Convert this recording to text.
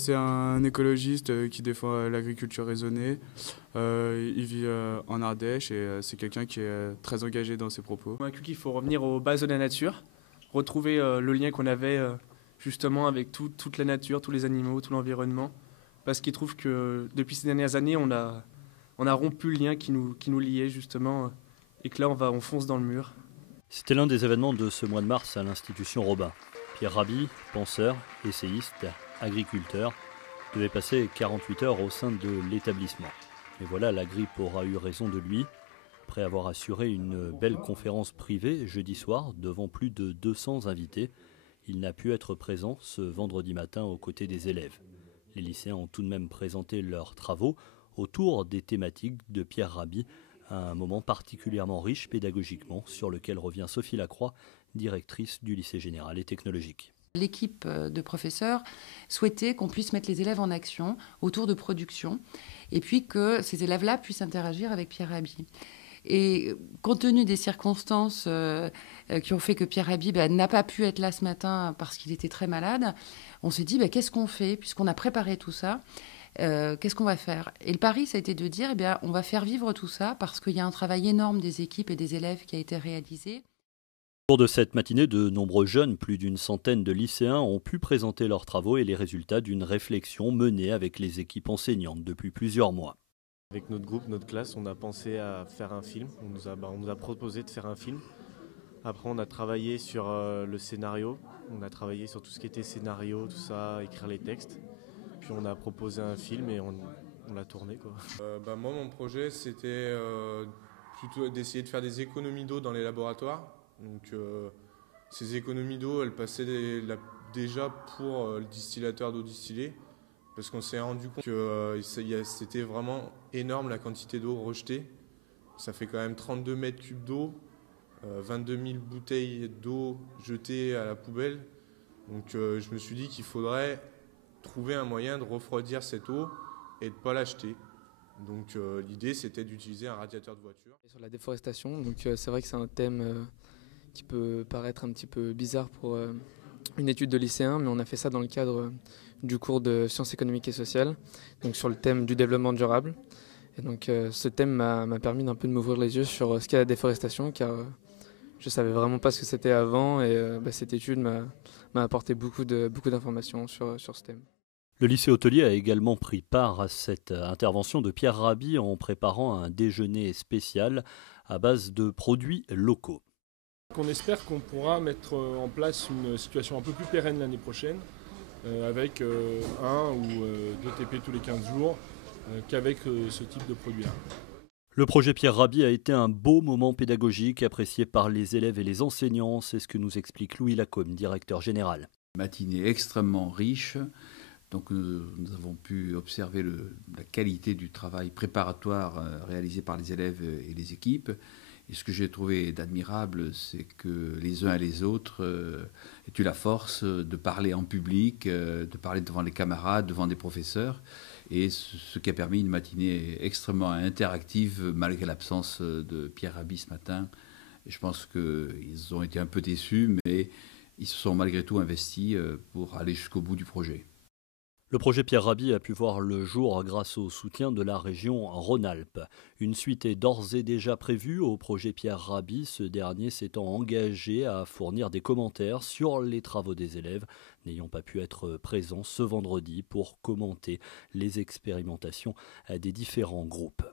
C'est un écologiste qui défend l'agriculture raisonnée. Il vit en Ardèche et c'est quelqu'un qui est très engagé dans ses propos. Convaincu qu'il faut revenir aux bases de la nature, retrouver le lien qu'on avait justement avec toute la nature, tous les animaux, tout l'environnement. Parce qu'il trouve que depuis ces dernières années, on a rompu le lien qui nous liait justement et que là on fonce dans le mur. C'était l'un des événements de ce mois de mars à l'Institution Robin. Pierre Rabhi, penseur, essayiste, agriculteur, devait passer 48 heures au sein de l'établissement. Et voilà, la grippe aura eu raison de lui. Après avoir assuré une belle conférence privée jeudi soir devant plus de 200 invités, il n'a pu être présent ce vendredi matin aux côtés des élèves. Les lycéens ont tout de même présenté leurs travaux autour des thématiques de Pierre Rabhi, à un moment particulièrement riche pédagogiquement sur lequel revient Sophie Lacroix, directrice du lycée général et technologique. L'équipe de professeurs souhaitait qu'on puisse mettre les élèves en action autour de production et puis que ces élèves-là puissent interagir avec Pierre Rabhi. Et compte tenu des circonstances qui ont fait que Pierre Rabhi n'a pas pu être là ce matin parce qu'il était très malade, on s'est dit qu'est-ce qu'on fait puisqu'on a préparé tout ça, qu'est-ce qu'on va faire? Et le pari, ça a été de dire on va faire vivre tout ça parce qu'il y a un travail énorme des équipes et des élèves qui a été réalisé. Au cours de cette matinée, de nombreux jeunes, plus d'une centaine de lycéens, ont pu présenter leurs travaux et les résultats d'une réflexion menée avec les équipes enseignantes depuis plusieurs mois. Avec notre groupe, notre classe, on a pensé à faire un film. On nous a proposé de faire un film. Après, on a travaillé sur le scénario. On a travaillé sur tout ce qui était scénario, tout ça, écrire les textes. Puis on a proposé un film et on l'a tourné, quoi. Moi, mon projet, c'était plutôt d'essayer de faire des économies d'eau dans les laboratoires. Donc, ces économies d'eau, elles passaient déjà pour le distillateur d'eau distillée. Parce qu'on s'est rendu compte que c'était vraiment énorme la quantité d'eau rejetée. Ça fait quand même 32 mètres cubes d'eau, 22 000 bouteilles d'eau jetées à la poubelle. Donc je me suis dit qu'il faudrait trouver un moyen de refroidir cette eau et de ne pas l'acheter. Donc l'idée, c'était d'utiliser un radiateur de voiture. Sur la déforestation, donc c'est vrai que c'est un thème qui peut paraître un petit peu bizarre pour une étude de lycéen, mais on a fait ça dans le cadre du cours de sciences économiques et sociales, donc sur le thème du développement durable. Et donc ce thème m'a permis d'un peu de m'ouvrir les yeux sur ce qu'est la déforestation, car je ne savais vraiment pas ce que c'était avant, et cette étude m'a apporté beaucoup d'informations sur ce thème. Le lycée hôtelier a également pris part à cette intervention de Pierre Rabhi en préparant un déjeuner spécial à base de produits locaux. On espère qu'on pourra mettre en place une situation un peu plus pérenne l'année prochaine, avec 1 ou 2 TP tous les 15 jours, qu'avec ce type de produit-là. Le projet Pierre Rabhi a été un beau moment pédagogique apprécié par les élèves et les enseignants, c'est ce que nous explique Louis Lacombe, directeur général. Matinée extrêmement riche, donc nous avons pu observer la qualité du travail préparatoire réalisé par les élèves et les équipes. Et ce que j'ai trouvé d'admirable, c'est que les uns et les autres aient eu la force de parler en public, de parler devant les camarades, devant des professeurs, et ce qui a permis une matinée extrêmement interactive malgré l'absence de Pierre Rabhi ce matin. Et je pense qu'ils ont été un peu déçus, mais ils se sont malgré tout investis pour aller jusqu'au bout du projet. Le projet Pierre Rabhi a pu voir le jour grâce au soutien de la région Rhône-Alpes. Une suite est d'ores et déjà prévue au projet Pierre Rabhi, ce dernier s'étant engagé à fournir des commentaires sur les travaux des élèves n'ayant pas pu être présents ce vendredi pour commenter les expérimentations des différents groupes.